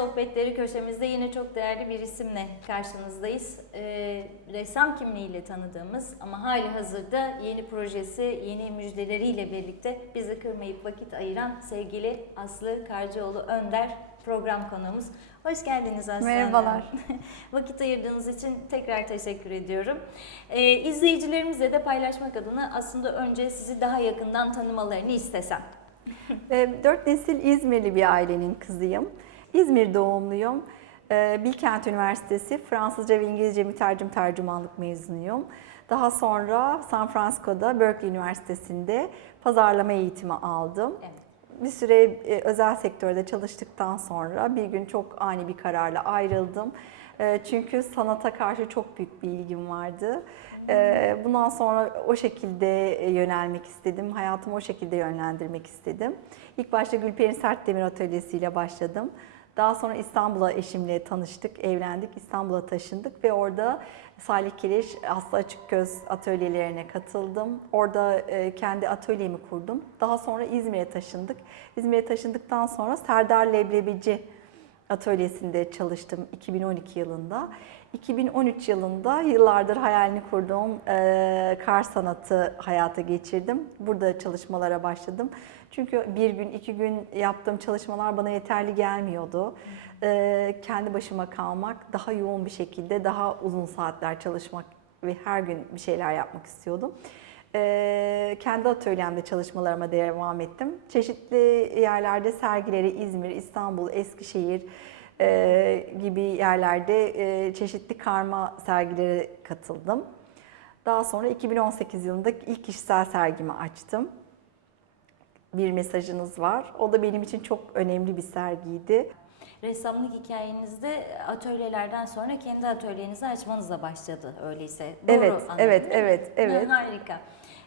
Sohbetleri köşemizde yine çok değerli bir isimle karşınızdayız. Ee, ressam kimliğiyle tanıdığımız ama hali hazırda yeni projesi, yeni müjdeleriyle birlikte bizi kırmayıp vakit ayıran sevgili Aslı Karcıoğlu Önder program konuğumuz. Hoş geldiniz Aslı. Merhabalar. Vakit ayırdığınız için tekrar teşekkür ediyorum. Ee, izleyicilerimizle de paylaşmak adına aslında önce sizi daha yakından tanımalarını istesem. Ee, Dört nesil İzmirli bir ailenin kızıyım. İzmir doğumluyum. Ee, Bilkent Üniversitesi Fransızca ve İngilizce mütercim tercümanlık mezunuyum. Daha sonra San Francisco'da Berkeley Üniversitesi'nde pazarlama eğitimi aldım. Evet. Bir süre e, özel sektörde çalıştıktan sonra bir gün çok ani bir kararla ayrıldım. E, Çünkü sanata karşı çok büyük bir ilgim vardı. E, Bundan sonra o şekilde e, yönelmek istedim. Hayatımı o şekilde yönlendirmek istedim. İlk başta Gülper'in Sert Demir Atölyesi ile başladım. Daha sonra İstanbul'a eşimle tanıştık, evlendik, İstanbul'a taşındık ve orada Salih Keleş, Aslı Açıkgöz atölyelerine katıldım. Orada e, kendi atölyemi kurdum. Daha sonra İzmir'e taşındık. İzmir'e taşındıktan sonra Serdar Leblebici atölyesinde çalıştım 2012 yılında. 2013 yılında yıllardır hayalini kurduğum e, kar sanatı hayata geçirdim. Burada çalışmalara başladım. Çünkü bir gün, iki gün yaptığım çalışmalar bana yeterli gelmiyordu. E, kendi başıma kalmak, daha yoğun bir şekilde, daha uzun saatler çalışmak ve her gün bir şeyler yapmak istiyordum. Ee, kendi atölyemde çalışmalarıma devam ettim. Çeşitli yerlerde sergileri İzmir, İstanbul, Eskişehir e, gibi yerlerde e, çeşitli karma sergilere katıldım. Daha sonra 2018 yılında ilk kişisel sergimi açtım. Bir mesajınız var. O da benim için çok önemli bir sergiydi. Ressamlık hikayenizde atölyelerden sonra kendi atölyenizi açmanızla başladı öyleyse. Doğru Evet, anladım evet, evet, evet. Ha, harika.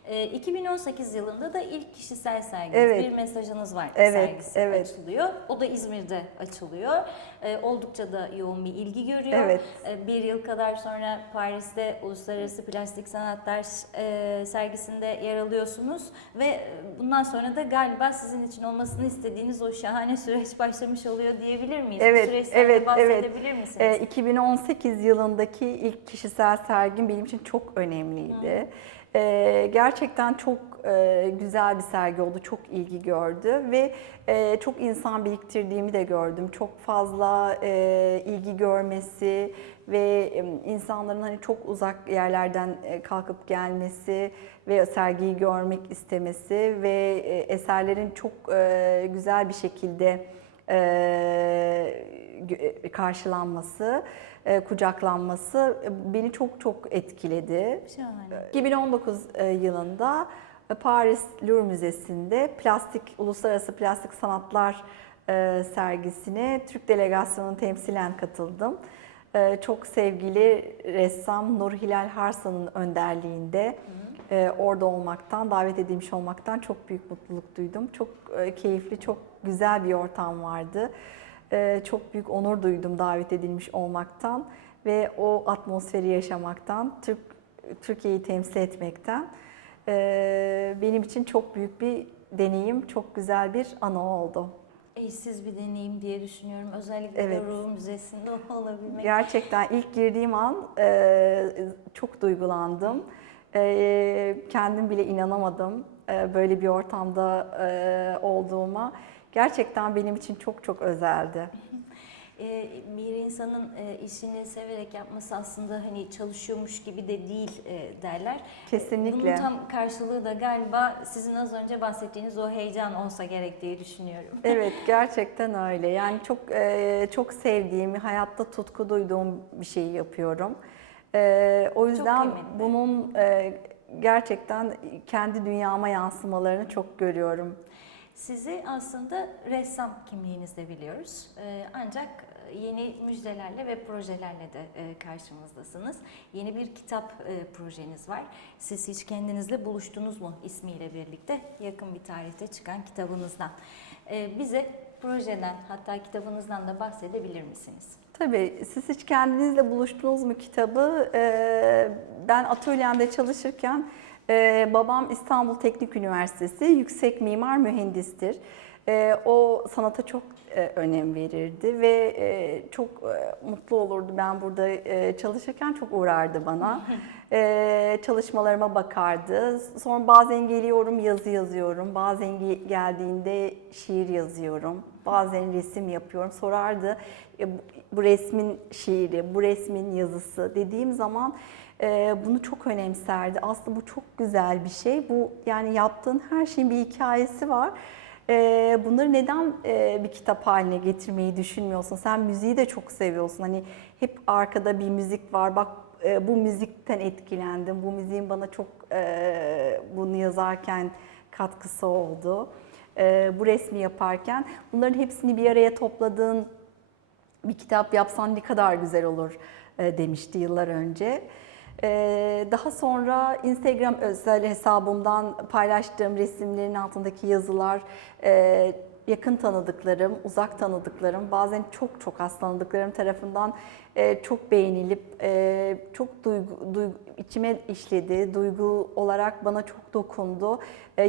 Ee, 2018 yılında da ilk kişisel serginiz, Evet. bir mesajınız var Evet, sergisi evet. açılıyor. O da İzmir'de açılıyor. Ee, oldukça da yoğun bir ilgi görüyor. Evet. Ee, bir yıl kadar sonra Paris'te Uluslararası Plastik Sanatlar e, sergisinde yer alıyorsunuz ve bundan sonra da galiba sizin için olmasını istediğiniz o şahane süreç başlamış oluyor diyebilir miyiz? Bu Evet, süreçten de evet, evet. bahsedebilir misiniz? Ee, 2018 yılındaki ilk kişisel sergim benim için çok önemliydi. Ee, gerçekten çok e, güzel bir sergi oldu, çok ilgi gördü ve e, çok insan biriktirdiğimi de gördüm. Çok fazla e, ilgi görmesi ve e, insanların hani çok uzak yerlerden e, kalkıp gelmesi ve sergiyi görmek istemesi ve e, eserlerin çok e, güzel bir şekilde e, karşılanması, e, kucaklanması e, beni çok çok etkiledi. Şahane. 2019 e, yılında Paris Louvre Müzesi'nde plastik uluslararası plastik sanatlar e, sergisine Türk delegasyonunu temsilen katıldım. E, Çok sevgili ressam Nur Hilal Harsan'ın önderliğinde e, orada olmaktan, davet edilmiş olmaktan çok büyük mutluluk duydum. Çok e, keyifli, çok güzel bir ortam vardı. E, Çok büyük onur duydum davet edilmiş olmaktan ve o atmosferi yaşamaktan, Türk Türkiye'yi temsil etmekten. E, Benim için çok büyük bir deneyim, çok güzel bir anı oldu. Eşsiz bir deneyim diye düşünüyorum. Özellikle Evet. Ruh Müzesi'nde olabilmek. Gerçekten ilk girdiğim an e, çok duygulandım. E, kendim bile inanamadım e, böyle bir ortamda olduğuma. Gerçekten benim için çok çok özeldi. Ee, bir insanın e, işini severek yapması aslında hani çalışıyormuş gibi de değil e, derler. Kesinlikle. Bunun tam karşılığı da galiba sizin az önce bahsettiğiniz o heyecan olsa gerek diye düşünüyorum. Evet gerçekten öyle. Yani çok e, çok sevdiğim, hayatta tutku duyduğum bir şeyi yapıyorum. O yüzden bunun gerçekten kendi dünyama yansımalarını çok görüyorum. Sizi aslında ressam kimliğinizde biliyoruz. Ee, ancak yeni müjdelerle ve projelerle de e, karşımızdasınız. Yeni bir kitap e, projeniz var. Siz hiç kendinizle buluştunuz mu ismiyle birlikte yakın bir tarihte çıkan kitabınızdan. Ee, bize projeden hatta kitabınızdan da bahsedebilir misiniz? Tabii siz hiç kendinizle buluştunuz mu kitabı? e, ben atölyemde çalışırken Ee, babam İstanbul Teknik Üniversitesi yüksek mimar mühendistir. Ee, o sanata çok e, önem verirdi ve e, çok e, mutlu olurdu. Ben burada e, çalışırken çok uğrardı bana. Ee, çalışmalarıma bakardı. Sonra bazen geliyorum yazı yazıyorum. Bazen ge- geldiğinde şiir yazıyorum. Bazen resim yapıyorum. Sorardı "E, bu- resmin şiiri, bu resmin yazısı dediğim zaman e, bunu çok önemserdi. Aslında bu çok güzel bir şey. Bu yani yaptığın her şeyin bir hikayesi var. E, bunları neden e, bir kitap haline getirmeyi düşünmüyorsun? Sen müziği de çok seviyorsun. Hani hep arkada bir müzik var. Bak e, bu müzikten etkilendim. Bu müziğin bana çok e, bunu yazarken katkısı oldu. Bu resmi yaparken bunların hepsini bir araya topladığın bir kitap yapsan ne kadar güzel olur demişti yıllar önce. E, Daha sonra Instagram özel hesabımdan paylaştığım resimlerin altındaki yazılar e, yakın tanıdıklarım, uzak tanıdıklarım, bazen çok çok az tanıdıklarım tarafından e, çok beğenilip e, çok duygu, duygu içime işledi. Duygu olarak bana çok dokundu.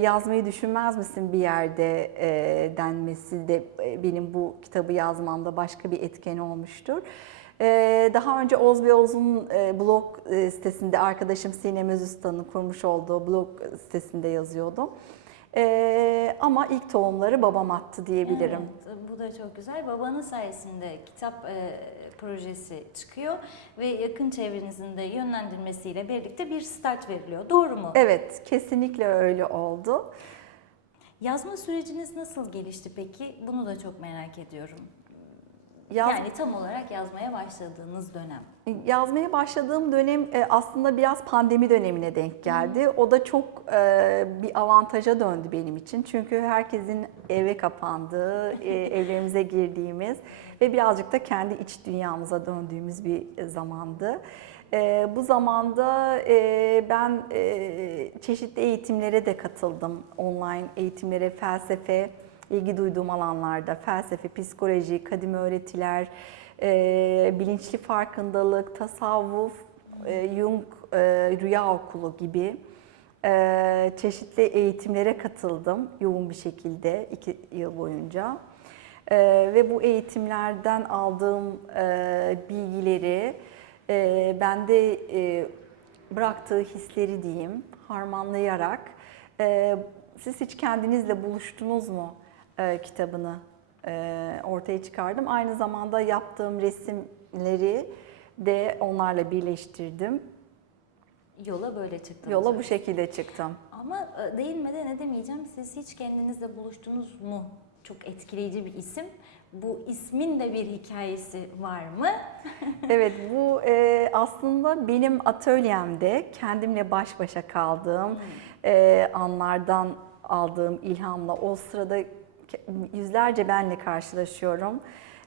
Yazmayı düşünmez misin bir yerde denmesi de benim bu kitabı yazmamda başka bir etken olmuştur. E, daha önce Oz ve Oz'un e, blog e, sitesinde arkadaşım Sinem Özüstan'ın kurmuş olduğu blog sitesinde yazıyordum. E, ama ilk tohumları babam attı diyebilirim. Evet, bu da çok güzel. Babanın sayesinde kitap e, projesi çıkıyor ve yakın çevrenizin de yönlendirmesiyle birlikte bir start veriliyor. Doğru mu? Evet, kesinlikle öyle oldu. Yazma süreciniz nasıl gelişti peki? Bunu da çok merak ediyorum. Yaz- Yani tam olarak yazmaya başladığınız dönem. Yazmaya başladığım dönem e, aslında biraz pandemi dönemine denk geldi. O da çok e, bir avantaja döndü benim için. Çünkü herkesin eve kapandığı, e, evlerimize girdiğimiz ve birazcık da kendi iç dünyamıza döndüğümüz bir zamandı. E, Bu zamanda e, ben e, çeşitli eğitimlere de katıldım. Online eğitimlere, felsefe, ilgi duyduğum alanlarda felsefe, psikoloji, kadim öğretiler, e, bilinçli farkındalık, tasavvuf, e, Jung e, Rüya Okulu gibi e, çeşitli eğitimlere katıldım yoğun bir şekilde iki yıl boyunca. E, ve bu eğitimlerden aldığım e, bilgileri e, bende e, bıraktığı hisleri diyeyim harmanlayarak e, siz hiç kendinizle buluştunuz mu e, kitabını e, ortaya çıkardım. Aynı zamanda yaptığım resimleri de onlarla birleştirdim. Yola böyle çıktınız. Yola bu şekilde çıktım. Ama e, değinmeden edemeyeceğim. Siz hiç kendinizle buluştunuz mu? Çok etkileyici bir isim. Bu ismin de bir hikayesi var mı? Evet bu e, aslında benim atölyemde kendimle baş başa kaldığım e, anlardan aldığım ilhamla o sırada yüzlerce benle karşılaşıyorum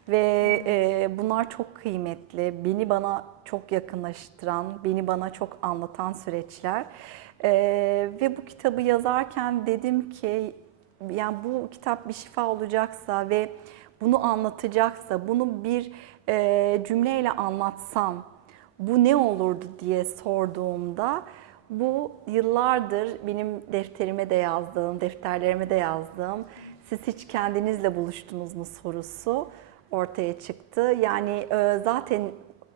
ve e, bunlar çok kıymetli. Beni bana çok yakınlaştıran, beni bana çok anlatan süreçler. E, ve bu kitabı yazarken dedim ki yani bu kitap bir şifa olacaksa ve bunu anlatacaksa, bunu bir e, cümleyle anlatsam bu ne olurdu diye sorduğumda bu yıllardır benim defterime de yazdığım, defterlerime de yazdığım siz hiç kendinizle buluştunuz mu sorusu ortaya çıktı. Yani e, zaten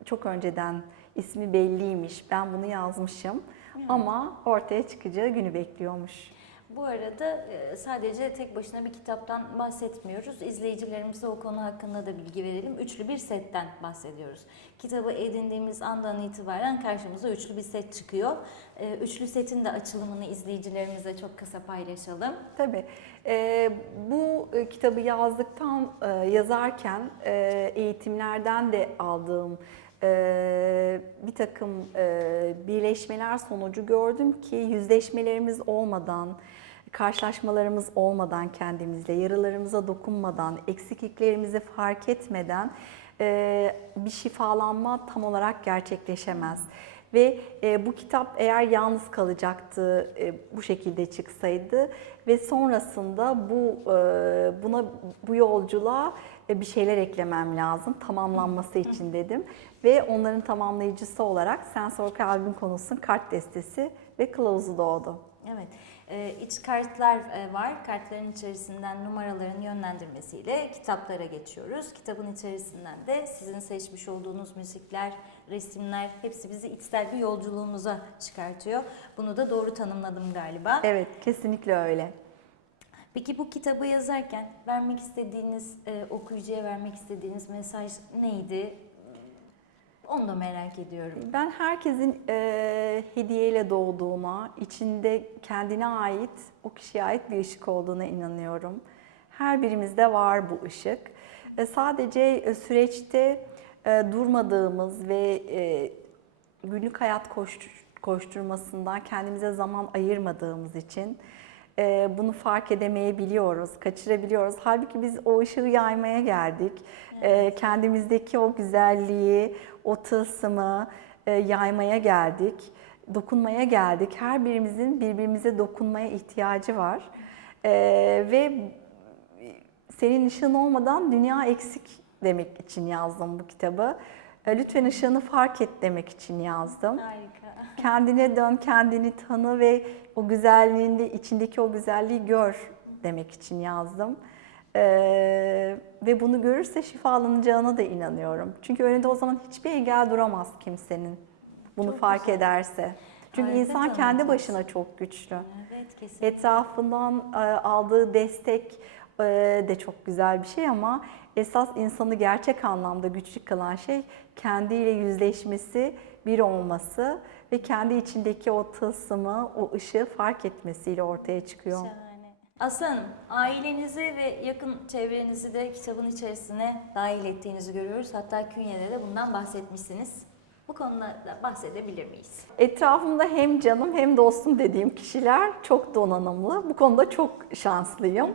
çok önceden ismi belliymiş, ben bunu yazmışım ama ortaya çıkacağı günü bekliyormuş. Bu arada e, sadece tek başına bir kitaptan bahsetmiyoruz. İzleyicilerimize o konu hakkında da bilgi verelim. Üçlü bir setten bahsediyoruz. Kitabı edindiğimiz andan itibaren karşımıza üçlü bir set çıkıyor. E, Üçlü setin de açılımını izleyicilerimize çok kısa paylaşalım. Tabii. Ee, bu e, kitabı yazdıktan, e, yazarken e, eğitimlerden de aldığım e, bir takım e, birleşmeler sonucu gördüm ki yüzleşmelerimiz olmadan, karşılaşmalarımız olmadan kendimizle, yaralarımıza dokunmadan, eksikliklerimizi fark etmeden e, bir şifalanma tam olarak gerçekleşemez. Ve e, bu kitap eğer yalnız kalacaktı, e, bu şekilde çıksaydı ve sonrasında bu buna bu yolculuğa bir şeyler eklemem lazım tamamlanması için dedim. Ve onların tamamlayıcısı olarak Sensor Kalbin konusunun kart destesi ve kılavuzu doğdu. Evet. Ee, iç kartlar e, var. Kartların içerisinden numaraların yönlendirmesiyle kitaplara geçiyoruz. Kitabın içerisinden de sizin seçmiş olduğunuz müzikler, resimler hepsi bizi içsel bir yolculuğumuza çıkartıyor. Bunu da doğru tanımladım galiba. Evet, kesinlikle öyle. Peki bu kitabı yazarken vermek istediğiniz, e, okuyucuya vermek istediğiniz mesaj neydi? Onu da merak ediyorum. Ben herkesin e, hediyeyle doğduğuna, içinde kendine ait, o kişiye ait bir ışık olduğuna inanıyorum. Her birimizde var bu ışık. E, sadece e, süreçte e, durmadığımız ve e, günlük hayat koştur, koşturmasından kendimize zaman ayırmadığımız için e, bunu fark edemeyebiliyoruz, kaçırabiliyoruz. Halbuki biz o ışığı yaymaya geldik. E, kendimizdeki o güzelliği, o tılsımı e, yaymaya geldik, dokunmaya geldik. Her birimizin birbirimize dokunmaya ihtiyacı var. E, ve senin ışığın olmadan dünya eksik demek için yazdım bu kitabı. E, Lütfen ışığını fark et demek için yazdım. Harika. Kendine dön, kendini tanı ve o güzelliğinde içindeki o güzelliği gör demek için yazdım. Ee, ve bunu görürse şifalanacağına da inanıyorum. Çünkü önünde o zaman hiçbir engel duramaz kimsenin. Bunu Çok fark güzel. ederse. Çünkü Harika insan kendi başına çok güçlü. Evet kesinlikle. Etrafından e, aldığı destek de çok güzel bir şey ama esas insanı gerçek anlamda güçlü kılan şey kendiyle yüzleşmesi, bir olması ve kendi içindeki o tılsımı, o ışığı fark etmesiyle ortaya çıkıyor. Şahane. Aslı Hanım, ailenizi ve yakın çevrenizi de kitabın içerisine dahil ettiğinizi görüyoruz. Hatta künyede de bundan bahsetmişsiniz. Bu konuda da bahsedebilir miyiz? Etrafımda hem canım hem dostum dediğim kişiler çok donanımlı. Bu konuda çok şanslıyım.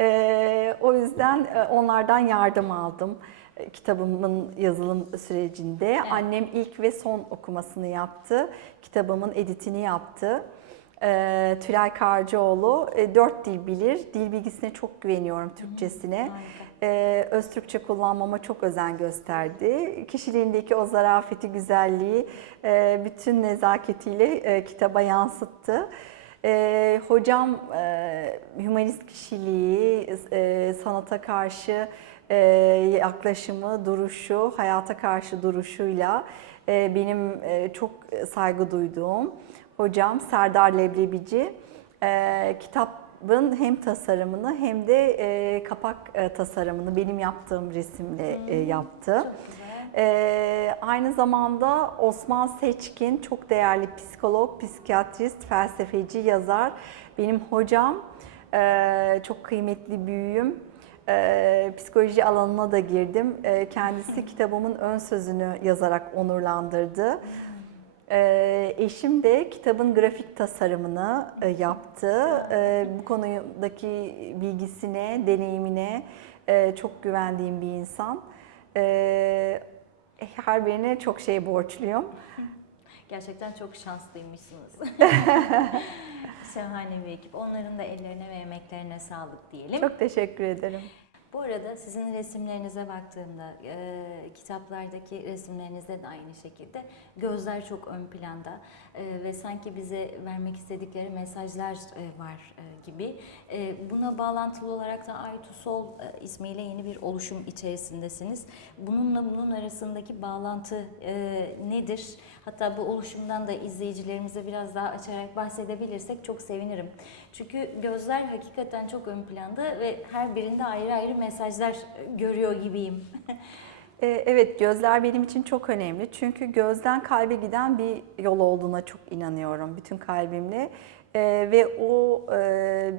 Ee, o yüzden e, onlardan yardım aldım e, kitabımın yazılım sürecinde. Annem ilk ve son okumasını yaptı. Kitabımın editini yaptı. Ee, Tülay Karcıoğlu e, dört dil bilir. Dil bilgisine çok güveniyorum Türkçesine. Ee, öz Türkçe kullanmama çok özen gösterdi. Kişiliğindeki o zarafeti, güzelliği e, bütün nezaketiyle e, kitaba yansıttı. Ee, hocam e, hümanist kişiliği, e, sanata karşı e, yaklaşımı, duruşu, hayata karşı duruşuyla e, benim e, çok saygı duyduğum hocam Serdar Leblebici e, kitabın hem tasarımını hem de e, kapak e, tasarımını benim yaptığım resimle e, yaptı. Çok güzel. Ee, aynı zamanda Osman Seçkin çok değerli psikolog, psikiyatrist, felsefeci, yazar. Benim hocam, ee, çok kıymetli büyüğüm. Ee, psikoloji alanına da girdim. Ee, kendisi kitabımın ön sözünü yazarak onurlandırdı. Ee, eşim de kitabın grafik tasarımını e, yaptı. Ee, bu konudaki bilgisine, deneyimine e, çok güvendiğim bir insan. Ee, her birine çok şey borçluyum. Gerçekten çok şanslıymışsınız. Şahane bir ekip. Onların da ellerine ve emeklerine sağlık diyelim. Çok teşekkür ederim. Bu arada sizin resimlerinize baktığımda, e, kitaplardaki resimlerinizde de aynı şekilde gözler çok ön planda e, ve sanki bize vermek istedikleri mesajlar e, var e, gibi. E, buna bağlantılı olarak da Aytu Sol e, ismiyle yeni bir oluşum içerisindesiniz. Bununla bunun arasındaki bağlantı e, nedir? Hatta bu oluşumdan da izleyicilerimize biraz daha açarak bahsedebilirsek çok sevinirim. Çünkü gözler hakikaten çok ön planda ve her birinde ayrı ayrı mesajlar görüyor gibiyim. Ee, Evet, gözler benim için çok önemli. Çünkü gözden kalbe giden bir yol olduğuna çok inanıyorum bütün kalbimle. Ee, Ve o e,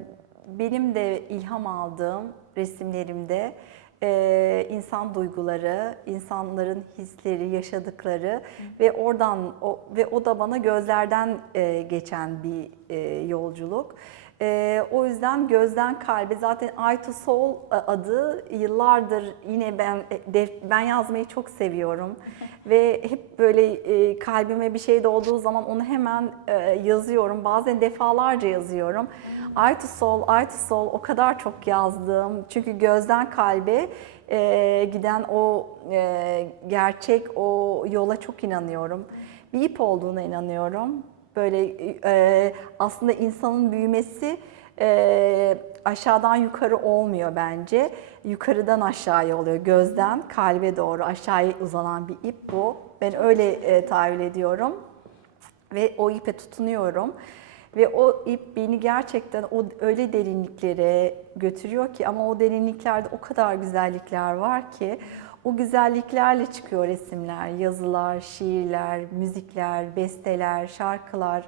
benim de ilham aldığım resimlerimde e, insan duyguları, insanların hisleri, yaşadıkları ve oradan o, ve o da bana gözlerden e, geçen bir e, yolculuk. Ee, o yüzden gözden kalbe zaten Eye to Soul e, adı yıllardır yine ben e, ben yazmayı çok seviyorum ve hep böyle e, kalbime bir şey doğduğu zaman onu hemen e, yazıyorum. Bazen defalarca yazıyorum. Eye to Soul, Eye to Soul o kadar çok yazdım. Çünkü gözden kalbe e, giden o e, gerçek o yola çok inanıyorum. Bir ip olduğuna inanıyorum. Böyle e, aslında insanın büyümesi e, aşağıdan yukarı olmuyor bence. Yukarıdan aşağıya oluyor. Gözden kalbe doğru aşağıya uzanan bir ip bu. Ben öyle e, tahayyül ediyorum ve o ipe tutunuyorum. Ve o ip beni gerçekten o öyle derinliklere götürüyor ki ama o derinliklerde o kadar güzellikler var ki o güzelliklerle çıkıyor resimler, yazılar, şiirler, müzikler, besteler, şarkılar.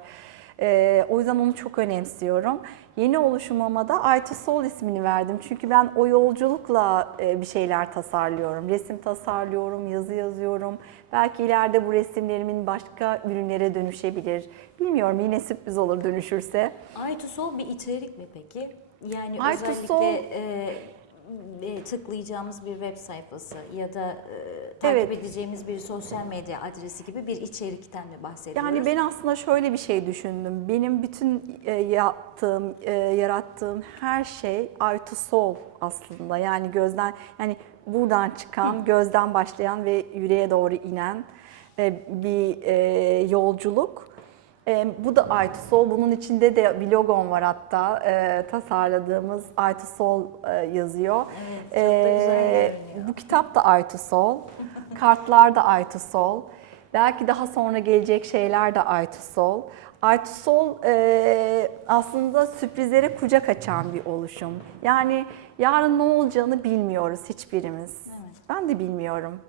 Ee, o yüzden onu çok önemsiyorum. Yeni oluşumuma da Eye to Soul ismini verdim. Çünkü ben o yolculukla e, bir şeyler tasarlıyorum. Resim tasarlıyorum, yazı yazıyorum. Belki ileride bu resimlerimin başka ürünlere dönüşebilir. Bilmiyorum yine sürpriz olur dönüşürse. Eye to Soul bir içerik mi peki? Yani to özellikle e, e, tıklayacağımız bir web sayfası ya da e, takip Evet. edeceğimiz bir sosyal medya adresi gibi bir içerikten mi bahsediyoruz? Yani ben aslında şöyle bir şey düşündüm. Benim bütün e, yaptığım, e, yarattığım her şey to soul aslında. Yani gözden, yani buradan çıkan, gözden başlayan ve yüreğe doğru inen e, bir e, yolculuk. E, bu da Eye to Soul. Bunun içinde de bir logom var hatta. E, tasarladığımız Eye to Soul e, yazıyor. Evet, çok da güzel E, görünüyor. bu kitap da Eye to Soul. Kartlar da Eye to Soul. Belki daha sonra gelecek şeyler de Soul. Eye to Soul e, aslında sürprizlere kucak açan bir oluşum. Yani yarın ne olacağını bilmiyoruz hiçbirimiz. Evet. Ben de bilmiyorum.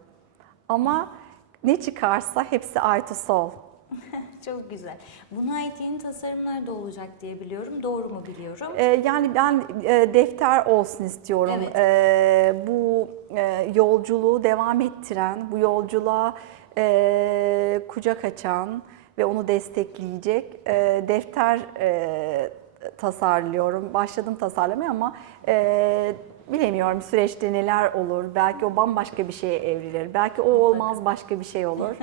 Ama ne çıkarsa hepsi Eye to Soul. Çok güzel. Buna ait yeni tasarımlar da olacak diye biliyorum. Doğru mu biliyorum? Ee, yani ben e, defter olsun istiyorum. Evet. Ee, bu e, yolculuğu devam ettiren, bu yolculuğa e, kucak açan ve onu destekleyecek e, defter e, tasarlıyorum. Başladım tasarlamaya ama e, bilemiyorum süreçte neler olur. Belki o bambaşka bir şeye evrilir. Belki o olmaz başka bir şey olur.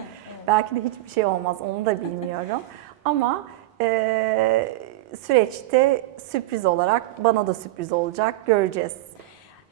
Belki de hiçbir şey olmaz onu da bilmiyorum. Ama e, süreçte sürpriz olarak bana da sürpriz olacak göreceğiz.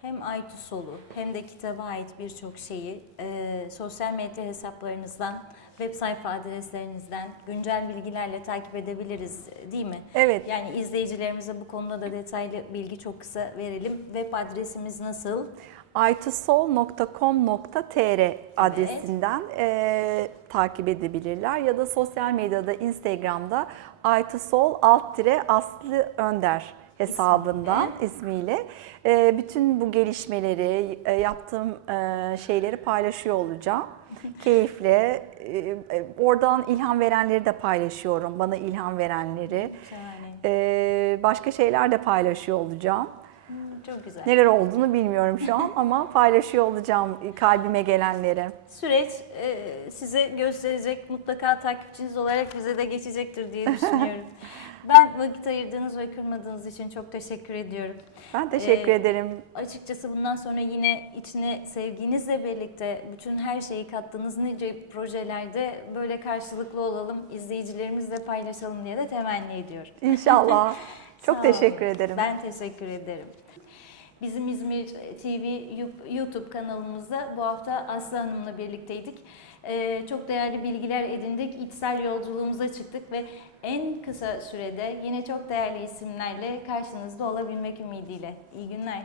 Hem Aytu Sol'u hem de kitaba ait birçok şeyi e, sosyal medya hesaplarınızdan, web sayfa adreslerinizden güncel bilgilerle takip edebiliriz değil mi? Evet. Yani izleyicilerimize bu konuda da detaylı bilgi çok kısa verelim. Web adresimiz nasıl? aytusol.com.tr adresinden e, takip edebilirler ya da sosyal medyada Instagram'da aytusol alt dire Aslı Önder hesabından ismiyle e, bütün bu gelişmeleri e, yaptığım e, şeyleri paylaşıyor olacağım. Keyifle e, e, oradan ilham verenleri de paylaşıyorum. Bana ilham verenleri. E, başka şeyler de paylaşıyor olacağım. Çok güzel. Neler olduğunu bilmiyorum şu an ama paylaşıyor olacağım kalbime gelenleri. Süreç e, size gösterecek, mutlaka takipçiniz olarak bize de geçecektir diye düşünüyorum. ben vakit ayırdığınız ve kırmadığınız için çok teşekkür ediyorum. Ben teşekkür Ee, ederim. Açıkçası bundan sonra yine içine sevginizle birlikte bütün her şeyi kattığınız nice projelerde böyle karşılıklı olalım, izleyicilerimizle paylaşalım diye de temenni ediyorum. İnşallah. Çok teşekkür ederim. Ben teşekkür ederim. Bizim İzmir TV YouTube kanalımızda bu hafta Aslı Hanım'la birlikteydik. Ee, çok değerli bilgiler edindik, içsel yolculuğumuza çıktık ve en kısa sürede yine çok değerli isimlerle karşınızda olabilmek ümidiyle. İyi günler.